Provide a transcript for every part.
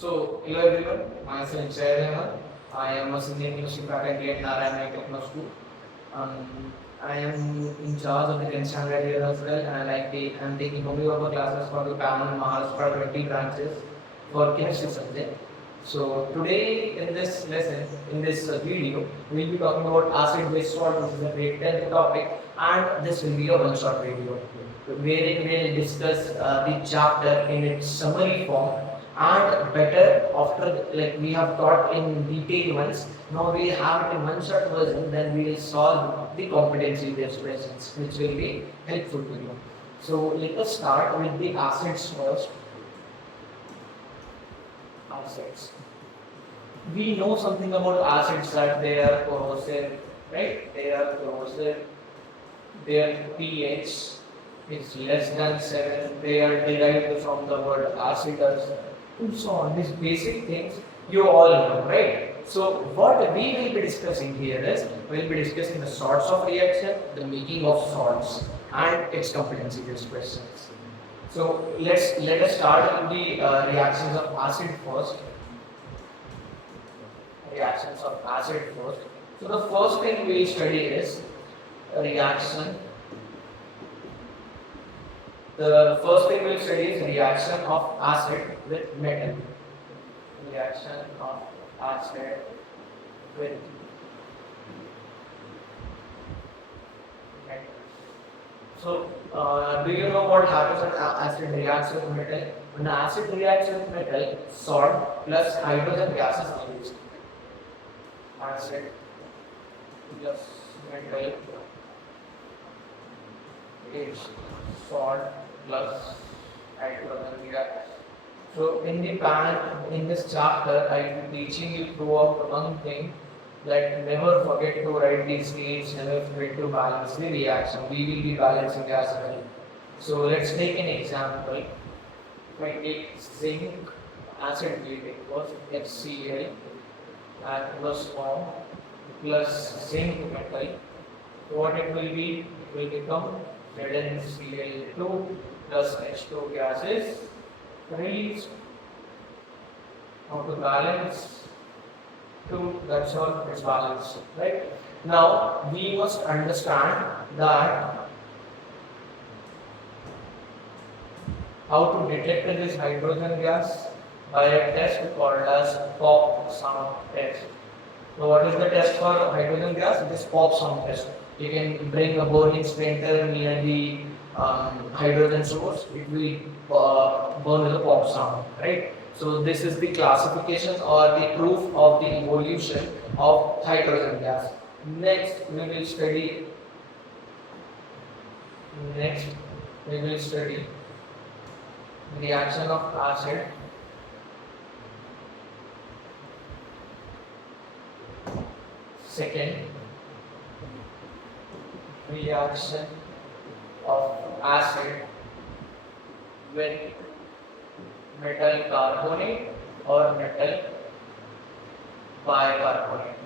Hello everyone, myself Zaid Ahmed. I am a senior chemistry faculty at Narayana Techno School. I am in charge of the 10th standard here as well, and I am taking homeopathy classes for the PAM Maharashtra 20 branches for chemistry subject. So today in this lesson, in this video, we will be talking about acid-base salt, which is a great 10th topic, and this will be a one-shot video wherein we will discuss the chapter in its summary form and better after like we have taught in detail once. Now we have it in one shot version, then we will solve the competency based questions which will be helpful to you. So let us start with the acids first. Acids, we know something about acids that they are corrosive, right? They are corrosive, their pH is less than 7, they are derived from the word acidus, and so on. These basic things you all know, right? So what we will be discussing here is, we will be discussing the sorts of reaction, the making of salts, and its competency based questions. So let us start with the reactions of acid first. Reactions of acid first. So the first thing we will study is a reaction. The first thing we'll study is reaction of acid with metal. Reaction of acid with metal. So, do you know what happens when acid reacts with metal? When acid reacts with metal, salt plus hydrogen gas is released. Acid plus metal is salt plus hydrogen gas. So in the pan, in this chapter, I am teaching you throughout one thing, that never forget to write these names, never forget to balance the reaction. We will be balancing as well. So let's take an example. If I take zinc acid, we take was HCl and plus form plus zinc metal. What it will be? It will become ZnCl2 plus H2 gases released. How to balance? 2, that's all, it's balanced, right? Now we must understand that how to detect this hydrogen gas by a test called as pop sound test. So what is the test for hydrogen gas? It is pop sound test. You can bring a burning splinter near the hydrogen source, it will burn with a pop sound, right? So this is the classification or the proof of the evolution of hydrogen gas. Next we will study reaction of acid second, reaction of acid with metal carbonate or metal bicarbonate.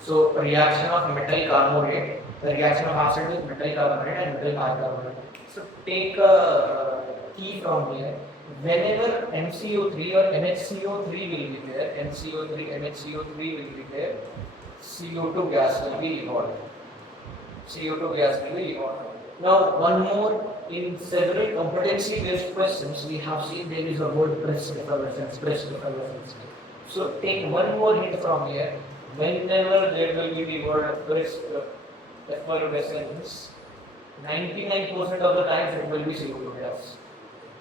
So reaction of metal carbonate, the reaction of acid with metal carbonate and metal bicarbonate. So take a key from here. Whenever MCO3 or NHCO3 will be there, NCO3, NHCO3 will be there, CO2 gas will be evolved. CO2 gas will be evolved. Now, one more, in several competency-based questions, we have seen there is a word brisk effervescence. So, take one more hint from here. Whenever there will be the word brisk effervescence, 99% of the times it will be CO2 gas.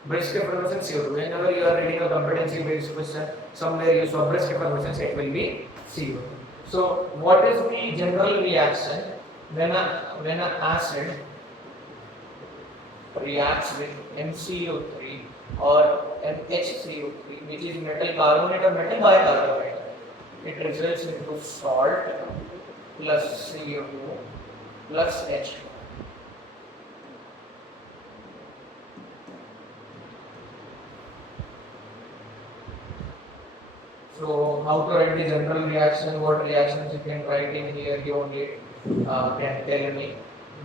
Brisk effervescence, CO2. Whenever you are reading a competency-based question, somewhere you saw brisk effervescence, it will be CO2. So, what is the general reaction when an acid reacts with MCO3 or HCO3, which is metal carbonate or metal bicarbonate? It results into salt plus CO2 plus H2. So how to write the general reaction, what reactions you can write in here, you only can tell me.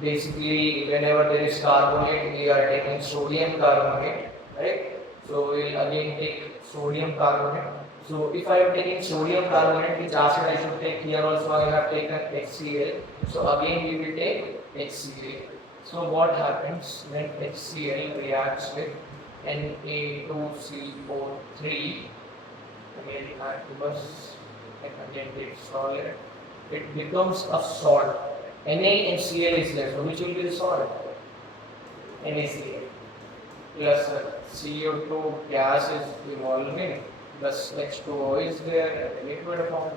Basically, whenever there is carbonate, we are taking sodium carbonate, right? So we will again take sodium carbonate. So if I am taking sodium carbonate, which acid I should take? Here also I have taken HCl. So again we will take HCl. So what happens when HCl reacts with Na2CO3? Again aqueous, and again take solid. It becomes a salt. Na and Cl is there. So which will be the salt? NaCl. Plus CO2 gas is evolving, plus H2O is there, and the liquid form.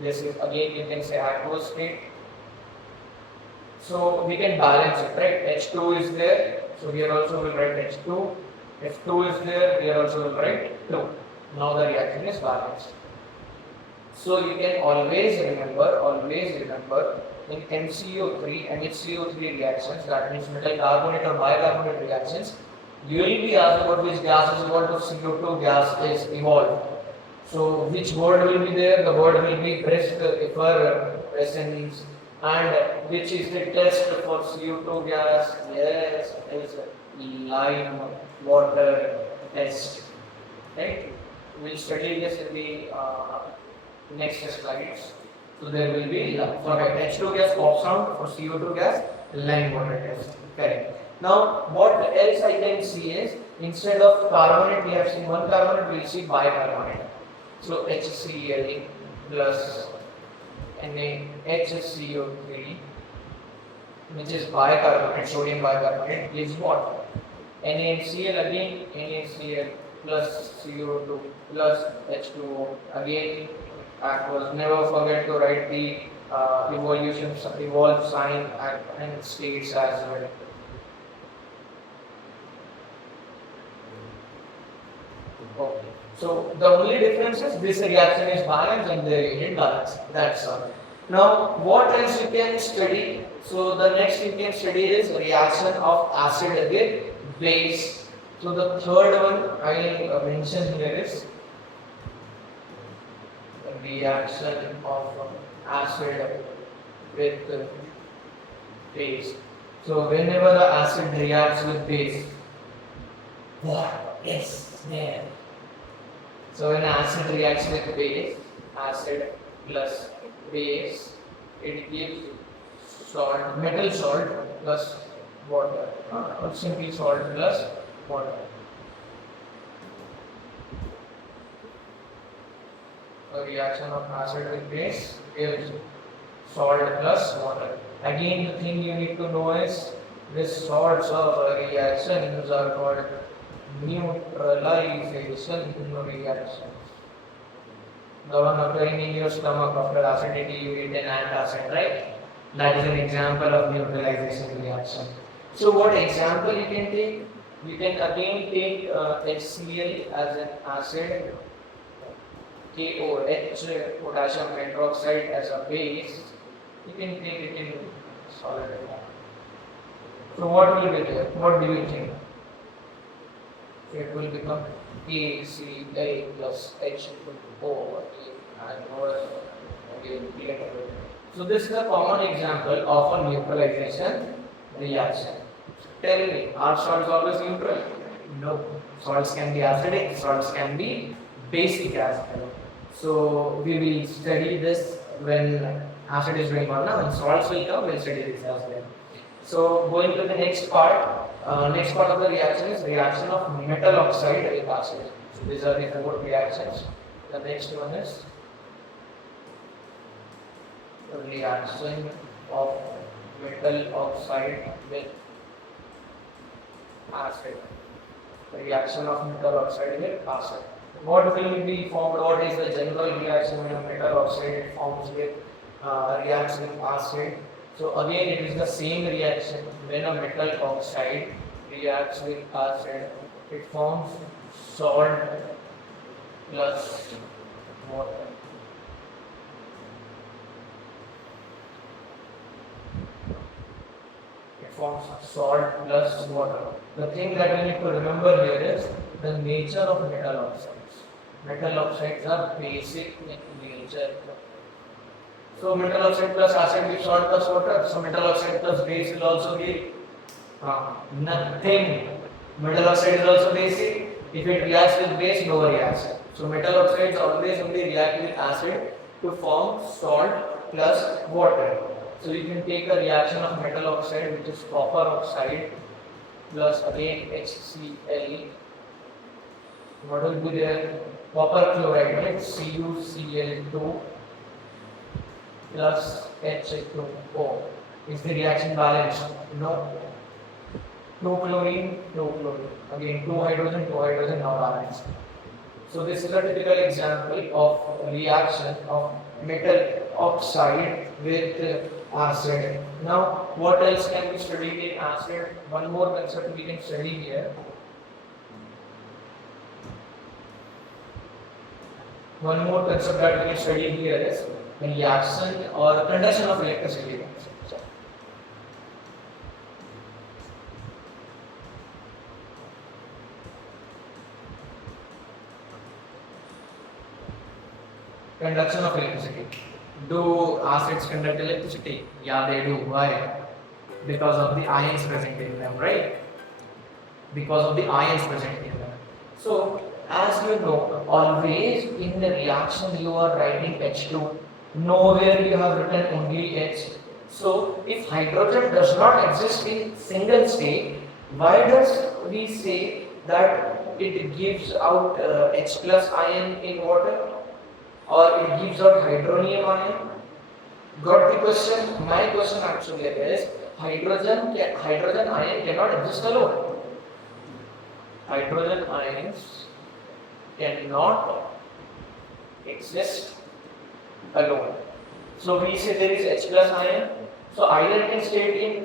This is again you can say aqueous state. So we can balance it, right? H2 is there, so here also we'll write H2. F2 is there, here also we'll write 2. Now the reaction is balanced. So you can always remember in MCO3 and HCO3 reactions, that means metal carbonate or bicarbonate reactions, you will be asked about which gas is evolved or CO2 gas is evolved. So which word will be there? The word will be presence. And which is the test for CO2 gas? Yes, it is lime water test. Right? We'll study this in the next slides. So there will be for H2 gas pops out, for CO2 gas lime water test. Correct. Now what else I can see is, instead of carbonate we have seen one carbonate, we will see bicarbonate. So HCl plus NaHCO3, which is bicarbonate, sodium bicarbonate, gives what? NaCl again, NaCl plus CO2 plus H2O again aqueous. Never forget to write the evolve sign and states as well. Okay. So the only difference is this reaction is balanced and the reagent balanced. That's all. Now what else you can study? So the next you can study is reaction of acid with base. So the third one I will mention here is reaction of acid with base. So whenever the acid reacts with base, what is there? So when acid reacts with base, acid plus base, it gives salt, metal salt plus water, or simply salt plus water. A reaction of acid with base gives salt plus water. Again, the thing you need to know is these salts of reactions are called neutralization reactions. The one occurring in your stomach after acidity, you eat an antacid, right? That is an example of neutralization reaction. So what example you can take? You can again take HCl as an acid, KOH, potassium hydroxide as a base. You can take it in solid form. So what will be there? What do you think? So it will become KCl plus H2O and again. So this is a common example of a neutralization reaction. Tell me, are salts always neutral? No. Salts can be acidic, salts can be basic as well. So we will study this when acid is going on now, and salts will come, we'll study this as well. So going to the next part of the reaction is reaction of metal oxide with acid. So these are the four reactions. The next one is the reaction of metal oxide with acid. The reaction of metal oxide with acid. What will be formed? What is the general reaction when a metal oxide forms with reacts with acid? So again, it is the same reaction. When a metal oxide reacts with acid, it forms salt plus water. It forms salt plus water. The thing that we need to remember here is the nature of metal oxides. Metal oxides are basic in nature. So metal oxide plus acid gives salt plus water. So metal oxide plus base will also give nothing. Metal oxide is also basic. If it reacts with base, no reaction. So metal oxides always only react with acid to form salt plus water. So you can take a reaction of metal oxide, which is copper oxide, plus again HCl. What will be there? Copper chloride, right? CuCl2 plus H2O. Is the reaction balanced? No. 2 chlorine, 2 chlorine. Again, 2 hydrogen, now balanced. So this is a typical example of reaction of metal oxide with acid. Now, what else can be studied in acid? One more concept we can study here. One more concept that we can study here is reaction or conduction of electricity. Conduction of electricity. Do acids conduct electricity? Yeah, they do. Why? Because of the ions present in them, right? Because of the ions present in them. So, as you know, always in the reaction you are writing H2. Nowhere you have written only H. So, if hydrogen does not exist in single state, why does we say that it gives out H plus ion in water? Or it gives out hydronium ion? Got the question? My question actually is hydrogen ion cannot exist alone. Hydrogen ions cannot exist alone. So we say there is H plus ion. So either it can stay in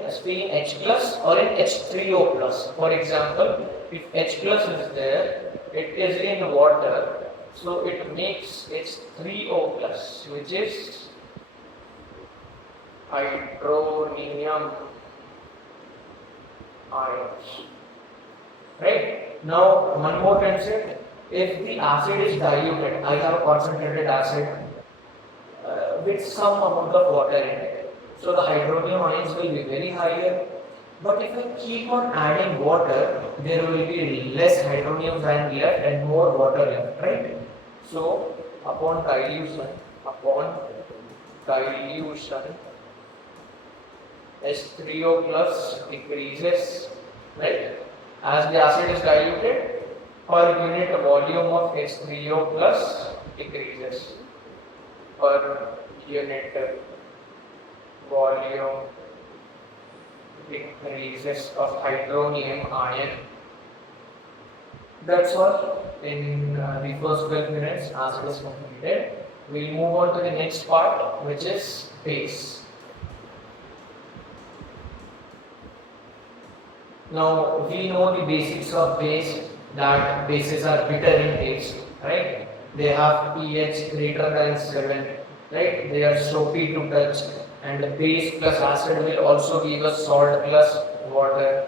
H plus or in H3O plus. For example, if H plus is there, it is in water. So it makes H3O plus, which is hydronium ions. Right? Now one more concept. If the acid is diluted, I have a concentrated acid with some amount of water in it. So the hydronium ions will be very higher. But if I keep on adding water, there will be less hydronium ion left and more water left, right? So upon dilution, H3O plus decreases, right? As the acid is diluted, per unit volume of H3O plus decreases. Per unit volume decreases of hydronium ion. That's all in the first 12 minutes as it is completed. We'll move on to the next part, which is base. Now we know the basics of base, that bases are bitter in taste, right? They have pH greater than 7, right? They are soapy to touch, and the base plus acid will also give us salt plus water.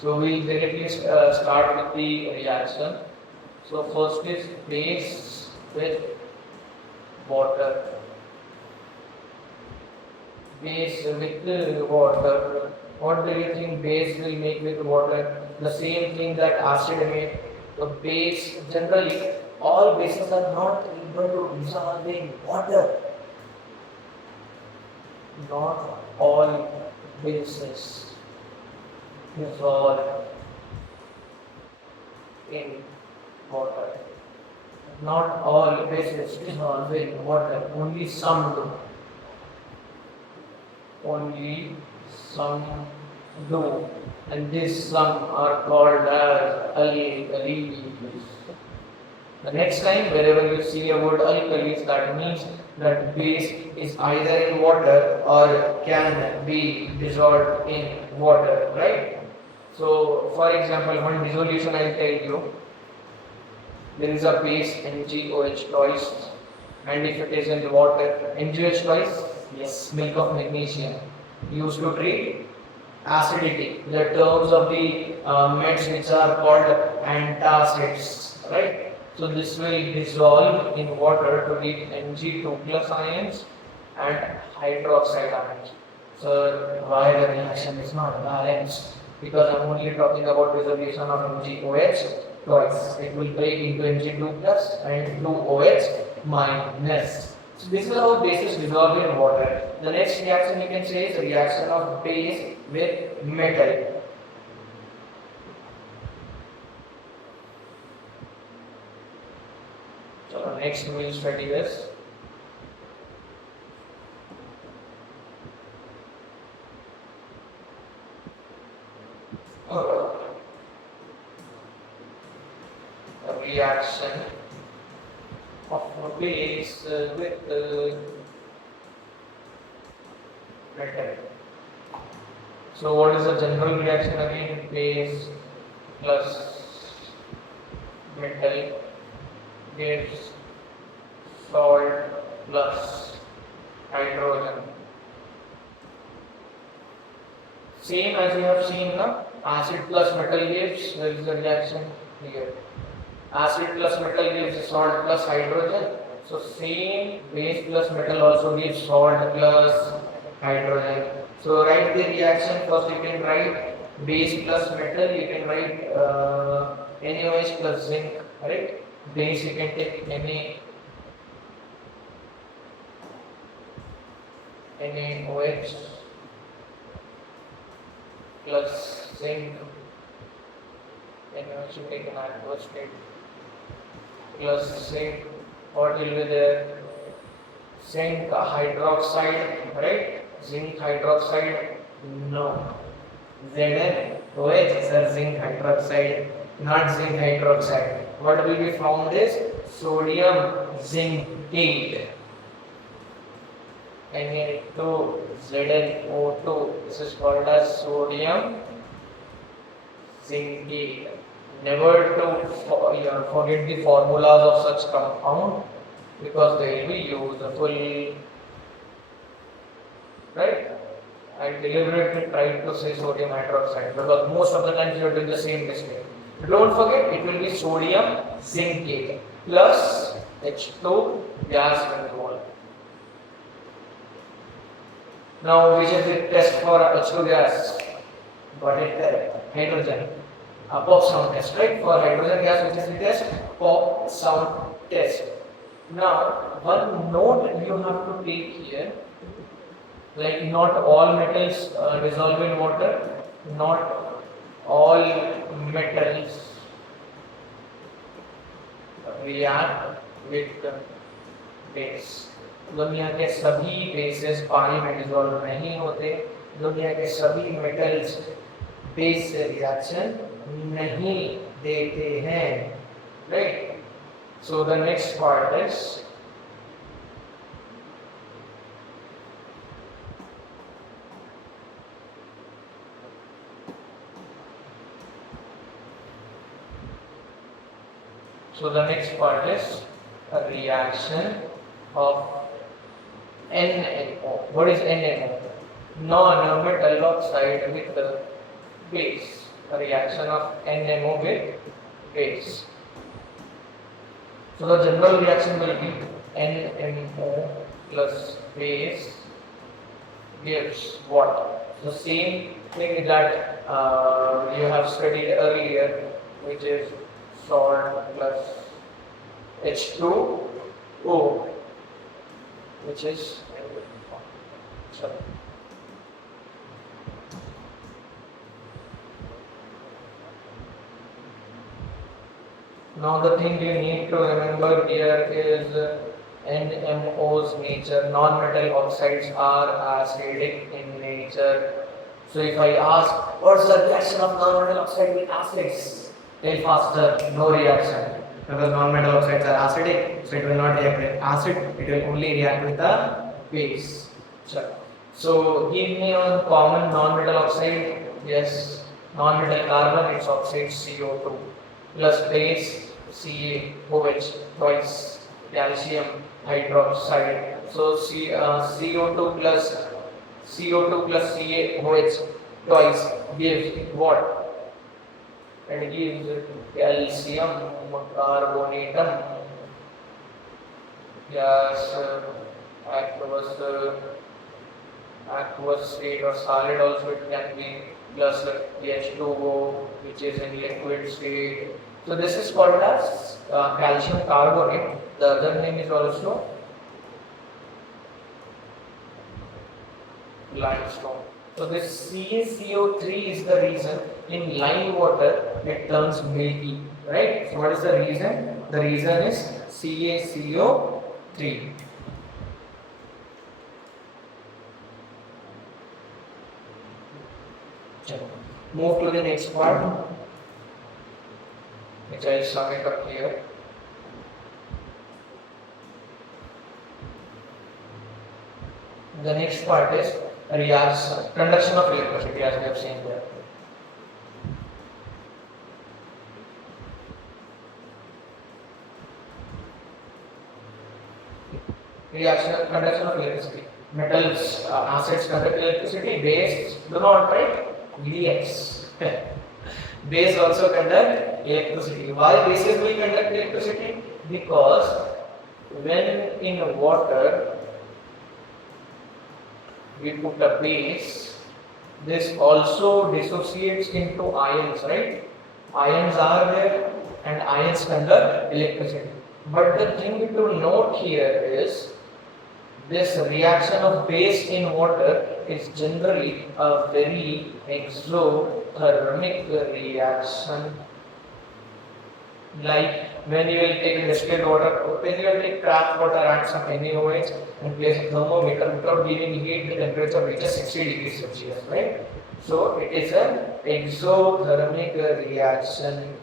So we'll directly start with the reaction. So first is base with water. Base with water. What do you think base will make with water? The same thing that acid made. The base, generally, all bases are not able to dissolve in water. Not all bases dissolve in water. Not all bases dissolve in water. Only some do. Only some do. And these some are called as alkalis. The next time, wherever you see a word alkalis, that means that base is either in water or can be dissolved in water, right? So, for example, one dissolution I will tell you. There is a base NgOH twice, and if it is in the water, NgOH twice, yes, milk of magnesium, used to treat acidity. The terms of the meds which are called antacids, right? So this will dissolve in water to leave Mg2 plus ions and hydroxide ions. So why the reaction is not balanced? Because I am only talking about dissolution of MgOH. twice. It will break into Mg2 plus and 2OH minus. So this is how bases dissolve in water. The next reaction you can say is reaction of base with metal. So next we will study this. A reaction of a base with metal. So what is the general reaction again? Base plus metal gives salt plus hydrogen. Same as you have seen now, acid plus metal gives, where is the reaction here? Acid plus metal gives salt plus hydrogen. So same base plus metal also gives salt plus hydrogen. So write the reaction first. You can write base plus metal. You can write NaOH plus zinc. Right? Base you can take NaOH plus zinc. NaOH you take an aqueous state plus zinc. What will be there? Zinc hydroxide, right? Zinc hydroxide, no. ZnOH is a zinc hydroxide, not zinc hydroxide. What will be found is sodium zincate. Na2 ZnO2. This is called as sodium zincate. Never to forget the formulas of such compound because they will be useful. Right? I deliberately tried to say sodium hydroxide because most of the times you are doing the same mistake. Don't forget, it will be sodium zincate plus H2 gas control. Now, which is the test for H2 gas? Got it there. Hydrogen. Pop sound test, right? For hydrogen gas, which is the test? Pop sound test. Now, one note you have to take here, like not all metals dissolve in water, not all metals react with base. दुनिया के सभी bases पानी में dissolve नहीं होते, दुनिया के सभी मेटल्स बेस से रिएक्शन नहीं देते हैं, right? So the next part is a reaction of NNO. What is NNO? Non-metal oxide with the base. A reaction of NNO with base. So the general reaction will be NMO plus base gives what? The same thing that you have studied earlier, which is salt plus H2O, which is now the thing you need to remember here is NMO's nature. Non-metal oxides are acidic in nature. So if I ask what's the reaction of non-metal oxide with acids, tell faster, no reaction. Because non-metal oxides are acidic, so it will not react with acid, it will only react with the base. So give me a common non-metal oxide. Yes, non-metal carbon, it's oxide CO2 plus base CaOH twice calcium hydroxide. So CO2 plus CaOH twice gives what? It gives calcium carbonatum. Yes, aqueous state or solid also it can be, plus the H2O which is in liquid state. So this is called as calcium carbonate. The other name is also limestone. So this CaCO3 is the reason in lime water it turns milky, right? So what is the reason? The reason is CaCO3. Move to the next part, which I will sum it up here. The next part is reaction, conduction of electricity, as we have seen there. Reaction, conduction of electricity. Metals, acids conduct electricity. Base do not, right? BX. Base also conduct electricity. Why bases will conduct electricity? Because when in water we put a base, this also dissociates into ions, right? Ions are there and ions conduct electricity. But the thing to note here is this reaction of base in water is generally a very exothermic reaction. Like when you will take distilled water, when you will take tap water at some NaOH and place a thermometer without giving heat, the temperature reaches 60 degrees Celsius, right? So it is an exothermic reaction.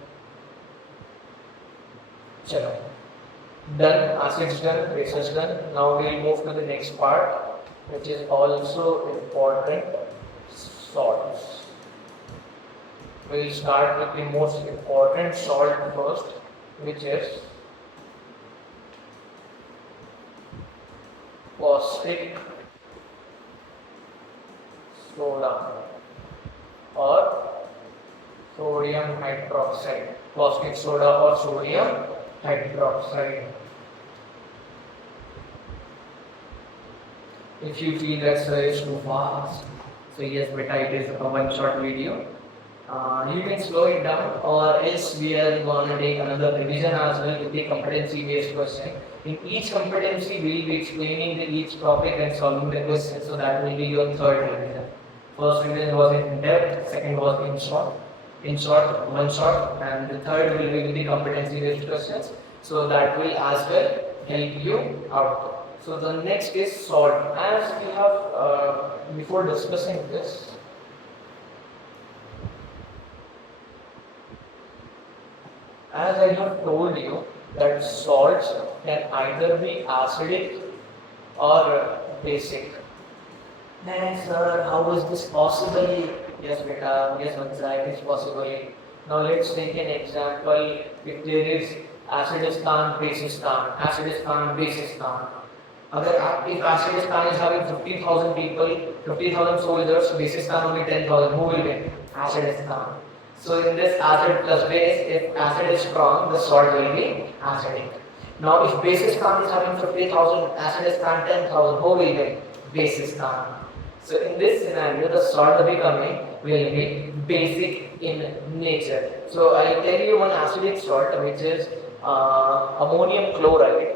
Chalo. Done, acids done, bases done. Now we will move to the next part, which is also important, salts. We will start with the most important salt first, which is caustic soda or sodium hydroxide. Caustic soda or sodium hydroxide. If you feel that is too fast, so yes, beta, it is a one-shot video. You can slow it down, or else we are going to take another revision as well with the competency-based question. In each competency, we will be explaining each topic and solving the question. So that will be your third revision. First revision was in depth, second was in short, one shot, and the third will be with the competency-based questions. So that will as well help you out. So the next is salt. As we have before discussing this, as I have told you that salts can either be acidic or basic. Then sir, how is this possible? Yes beta, yes Vansa, it is possible. Now let's take an example. If there is acidistan, basistan, acidistan, basistan. If acidistan is having 50,000 people, 50,000 soldiers, basistan only 10,000, who will win? Acidistan. So in this acid plus base, if acid is strong, the salt will be acidic. Now if basistan is having 50,000, acidistan 10,000, who will win? Basistan. So in this scenario, the salt becoming will be basic in nature. So I will tell you one acidic salt, which is ammonium chloride,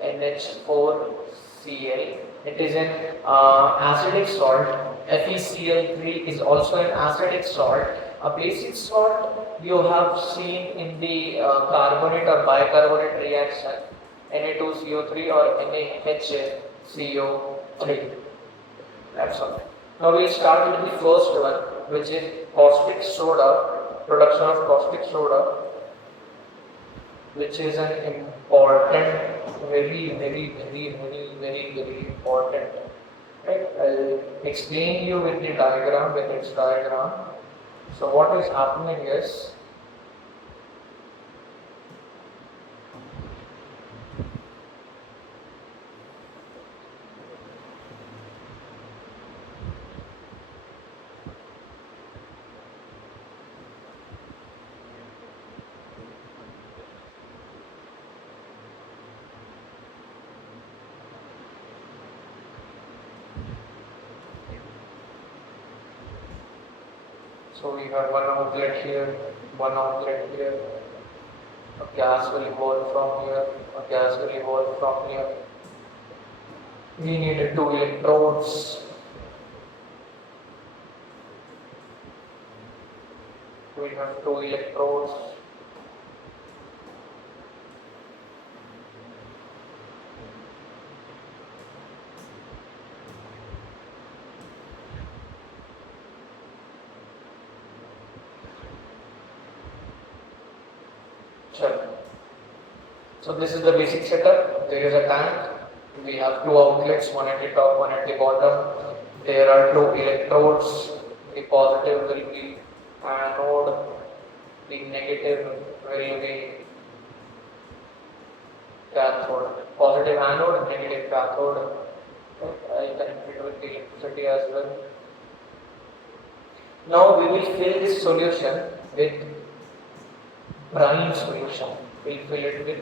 NH4Cl. It is an acidic salt. FeCl3 is also an acidic salt. A basic salt you have seen in the carbonate or bicarbonate reaction, Na2CO3 or NaHCO3. That's all. Now we will start with the first one, which is caustic soda, production of caustic soda, which is an important, very important. Right? I'll explain you with the diagram, with its diagram. So what is happening is, so we have one outlet here, one outlet here, a gas will evolve from here, a gas will evolve from here. We need two electrodes. We have two electrodes. So this is the basic setup. There is a tank. We have two outlets, one at the top, one at the bottom. There are two electrodes. The positive will be anode. The negative will be cathode. Positive anode, negative cathode. I connect it with the electricity as well. Now we will fill this solution with brine solution. We will fill it with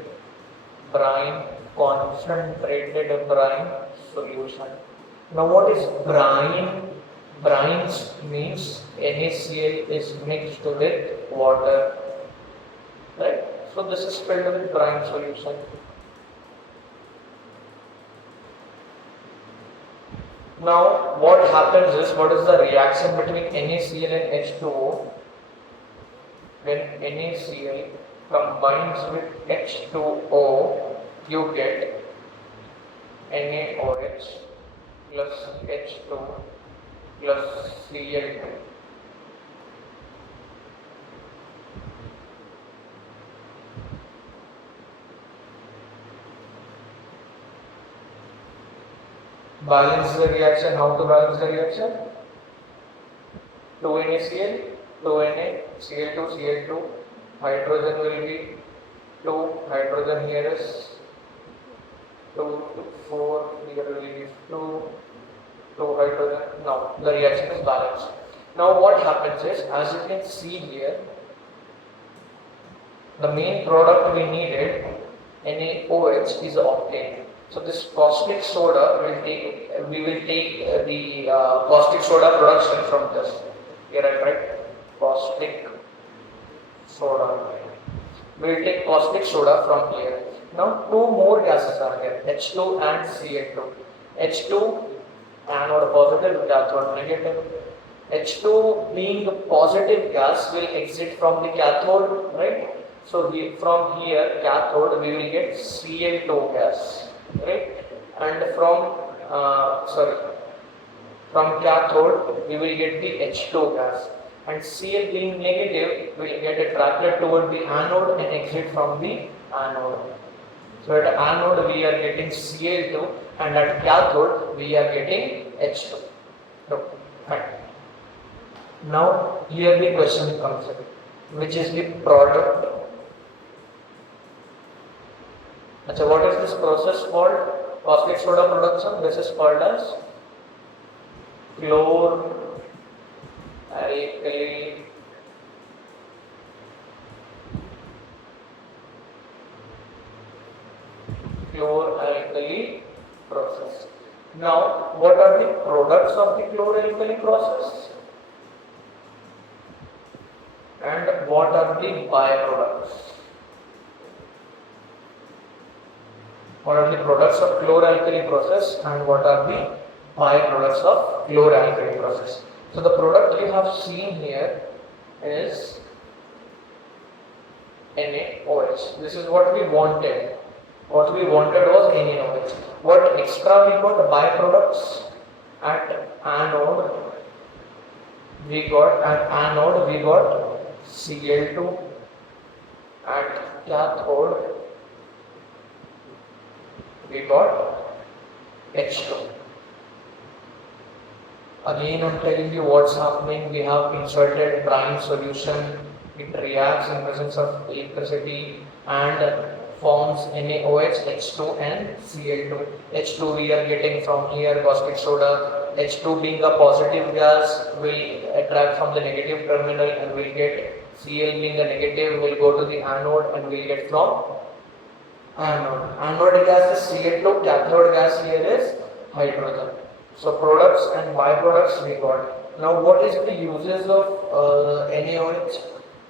brine, concentrated brine solution. Now what is brine? Brine means NaCl is mixed with water. Right? So this is filled with brine solution. Now what happens is, what is the reaction between NaCl and H2O? When NaCl combines with H2O, you get NaOH plus H2 plus Cl2. Balance the reaction. How to balance the reaction? 2 NaCl, 2 Na, Cl2, Cl2. Hydrogen will be 2, hydrogen here is 2, 4, here will be 2, 2 hydrogen. Now the reaction is balanced. Now what happens is, as you can see here, the main product we needed, NaOH, is obtained. So this caustic soda we will take the caustic soda production from this. Here I write caustic soda. We will take caustic soda from here. Now two more gases are here, H2 and Cl2. H2 anode positive, cathode negative. H2 being the positive gas will exit from the cathode, right? So from here cathode we will get Cl2 gas, right? And from cathode we will get the H2 gas. And Cl being negative will get attracted toward the anode and exit from the anode. So at anode we are getting Cl2 and at cathode we are getting H2. Fine. Now here the question comes in, which is the product. So what is this process called? Caustic soda production. This is called as chloralkali process. Now, what are the products of the chloralkali process? And what are the byproducts? What are the products of chloralkali process and what are the byproducts of chloralkali process? So the product you have seen here is NaOH. This is what we wanted. What we wanted was NaOH. What extra we got? Byproducts. At anode we got Cl2. At cathode we got H2. Again, I'm telling you what's happening. We have inserted brine solution. It reacts in presence of electricity and forms NaOH, H2 and Cl2. H2 we are getting from here, caustic soda. H2 being a positive gas will attract from the negative terminal and will get Cl being a negative will go to the anode and will get from anode. Anode gas is Cl2, cathode gas here is hydrogen. So products and byproducts we got. Now what is the uses of NaOH?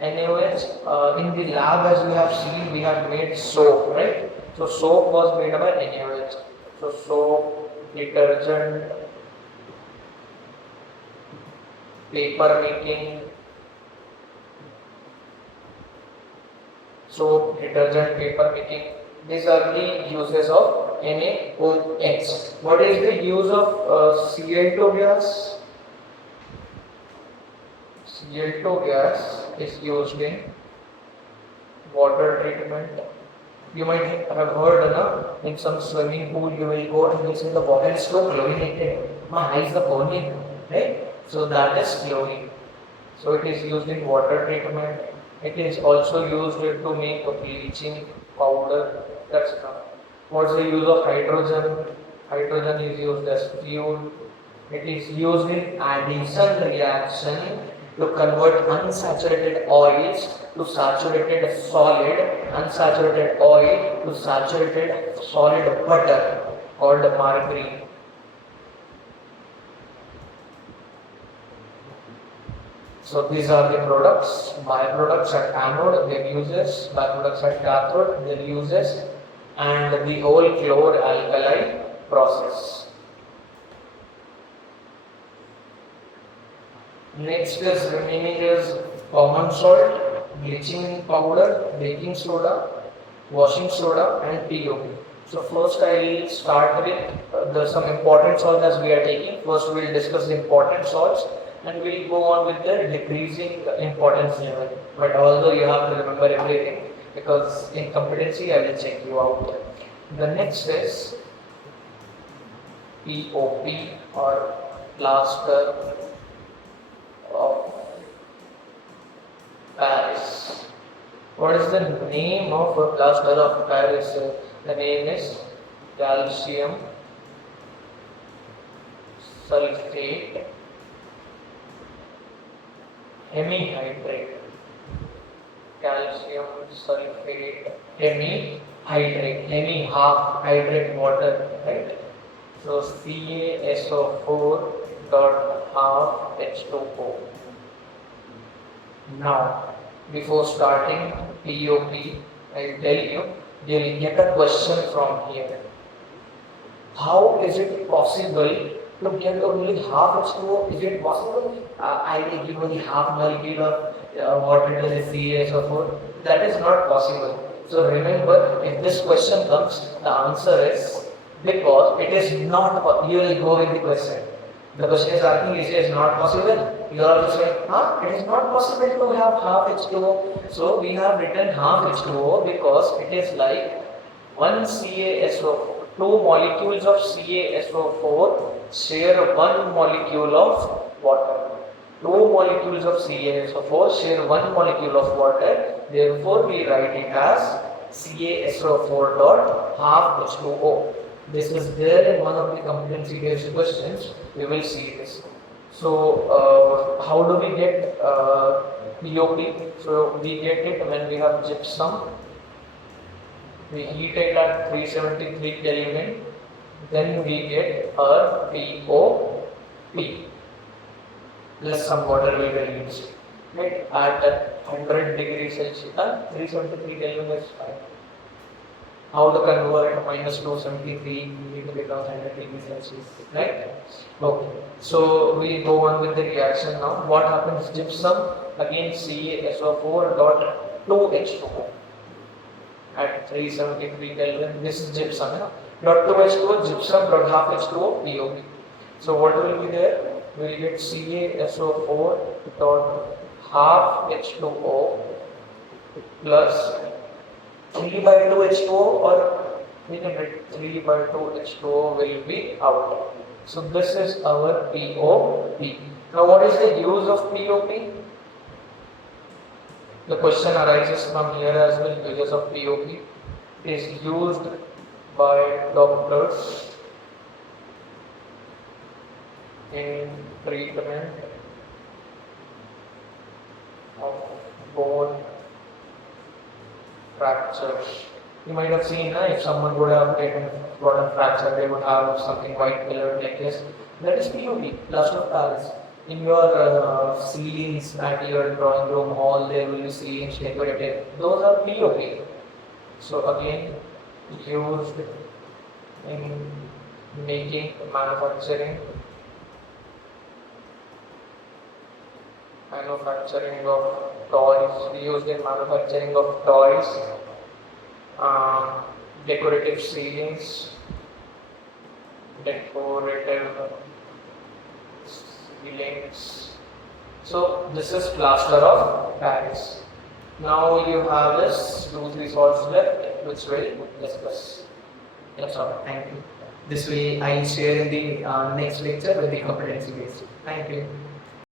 NaOH. In the lab, as we have seen, we have made soap, right? So soap was made by NaOH. So soap, detergent, paper making, soap, detergent, paper making. These are the uses of NaOH. What is the use of Cl2 gas? Cl2 gas is used in water treatment. You might have heard in some swimming pool you will go and you say the water is so chlorinated. My eyes are burning, right? So that is chlorine. So it is used in water treatment. It is also used to make a bleaching powder. That's enough. What's the use of hydrogen? Hydrogen is used as fuel. It is used in addition reaction to convert unsaturated oils to saturated solid, unsaturated oil to saturated solid butter called margarine. So these are the products, byproducts at anode, their uses, byproducts at cathode, their uses, and the whole chlor-alkali process. Next is remaining is common salt, bleaching powder, baking soda, washing soda, and POP. So first I will start with some important salts as we are taking. First we will discuss the important salts and we will go on with the decreasing importance level. But although you have to remember everything because in competency I will check you out. The next is POP or plaster of Paris. What is the name of a plaster of Paris? The name is calcium sulfate hemihydrate. Calcium sulfate hemihydrate. Hemi half hydrate water, right? So CaSO4 dot half H2O. Now, before starting POP, I tell you, you will get a question from here. How is it possible to get only half H2O? Is it possible? I will give only half molecule of water to the CaSO4. That is not possible. So remember, if this question comes, the answer is because it is not. You will go with the question. The question is asking, is it not possible? You are also saying, it is not possible to have half H2O. So we have written half H2O because it is like one CaSO4. Two molecules of CaSO4 share one molecule of water. Two molecules of CaSO4 share one molecule of water. Therefore, we write it as CaSO4 dot half H2O. This is there in one of the competency-based questions. We will see this. So, how do we get POP? So, we get it when we have gypsum. We heat it at 373 Kelvin. Then we get a POP. Plus some water will be released. Right? At 100 degrees Celsius, 373 Kelvin is fine. How to convert minus 273 to become 100 degrees Celsius, right? Okay. So we go on with the reaction now. What happens? Gypsum again CaSO4 dot 2H2O at 373 Kelvin. This is gypsum, dot 2H2O, gypsum dot half H2O, POP. So what will be there? We will get CaSO4 dot half H2O plus 3 by 2 H2O or we can write 3 by 2 H2O will be out. So this is our POP. Now what is the use of POP? The question arises from here as well, uses of POP. It is used by doctors in treatment of bone fractures. You might have seen if someone would have got a fracture, they would have something white colored like this. That is POP, plaster of Paris. in your ceilings at your drawing room hall, there will be ceilings decorated. Those are POP. So again, used in making manufacturing of toys, used in manufacturing of toys, uh, decorative ceilings, decorative ceilings. So this is plaster of Paris. Now you have this 2-3 salts left, which we'll discuss. That's all. Thank you. This way I'll share in the next lecture with the competency based. Thank you.